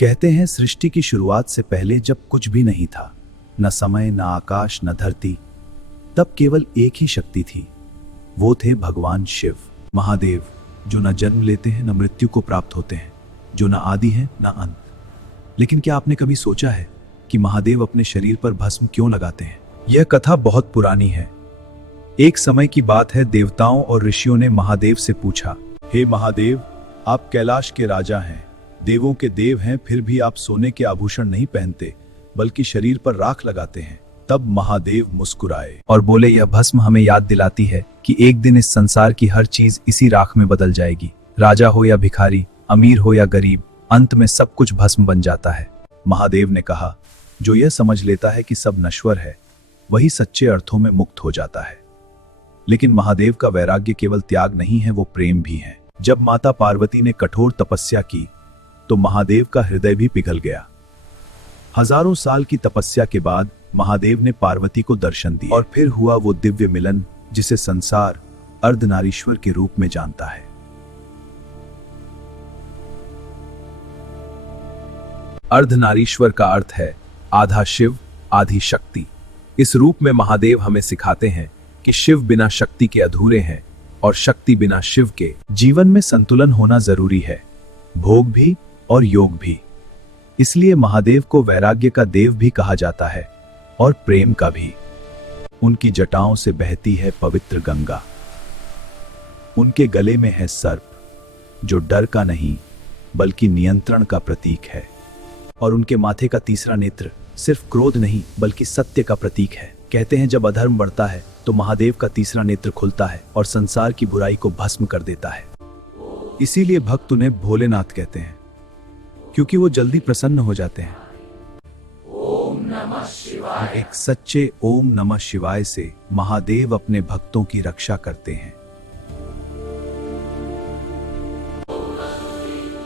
कहते हैं सृष्टि की शुरुआत से पहले जब कुछ भी नहीं था, न समय, न आकाश, न धरती, तब केवल एक ही शक्ति थी। वो थे भगवान शिव, महादेव, जो न जन्म लेते हैं न मृत्यु को प्राप्त होते हैं, जो न आदि हैं न अंत। लेकिन क्या आपने कभी सोचा है कि महादेव अपने शरीर पर भस्म क्यों लगाते हैं? यह कथा बहुत पुरानी है। एक समय की बात है, देवताओं और ऋषियों ने महादेव से पूछा, हे महादेव, आप कैलाश के राजा हैं, देवों के देव हैं, फिर भी आप सोने के आभूषण नहीं पहनते बल्कि शरीर पर राख लगाते हैं। तब महादेव मुस्कुराए और बोले, यह भस्म हमें याद दिलाती है कि एक दिन इस संसार की हर चीज इसी राख में बदल जाएगी। राजा हो या भिखारी, अमीर हो या गरीब, अंत में सब कुछ भस्म बन जाता है। महादेव ने कहा, जो यह समझ लेता है कि सब नश्वर है, वही सच्चे अर्थों में मुक्त हो जाता है। लेकिन महादेव का वैराग्य केवल त्याग नहीं है, वो प्रेम भी है। जब माता पार्वती ने कठोर तपस्या की तो महादेव का हृदय भी पिघल गया। हजारों साल की तपस्या के बाद महादेव ने पार्वती को दर्शन दिया और फिर हुआ वो दिव्य मिलन जिसे संसार अर्धनारीश्वर के रूप में जानता है। अर्धनारीश्वर का अर्थ है आधा शिव, आधी शक्ति। इस रूप में महादेव हमें सिखाते हैं कि शिव बिना शक्ति के अधूरे हैं और शक्ति बिना शिव के। जीवन में संतुलन होना जरूरी है, भोग भी और योग भी। इसलिए महादेव को वैराग्य का देव भी कहा जाता है और प्रेम का भी। उनकी जटाओं से बहती है पवित्र गंगा, उनके गले में है सर्प, जो डर का नहीं बल्कि नियंत्रण का प्रतीक है, और उनके माथे का तीसरा नेत्र सिर्फ क्रोध नहीं बल्कि सत्य का प्रतीक है। कहते हैं जब अधर्म बढ़ता है तो महादेव का तीसरा नेत्र खुलता है और संसार की बुराई को भस्म कर देता है। इसीलिए भक्त उन्हें भोलेनाथ कहते हैं, क्योंकि वो जल्दी प्रसन्न हो जाते हैं। ओम नमः शिवाय। एक सच्चे ओम नमः शिवाय से महादेव अपने भक्तों की रक्षा करते हैं।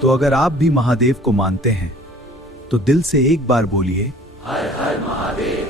तो अगर आप भी महादेव को मानते हैं तो दिल से एक बार बोलिए, हर हर महादेव।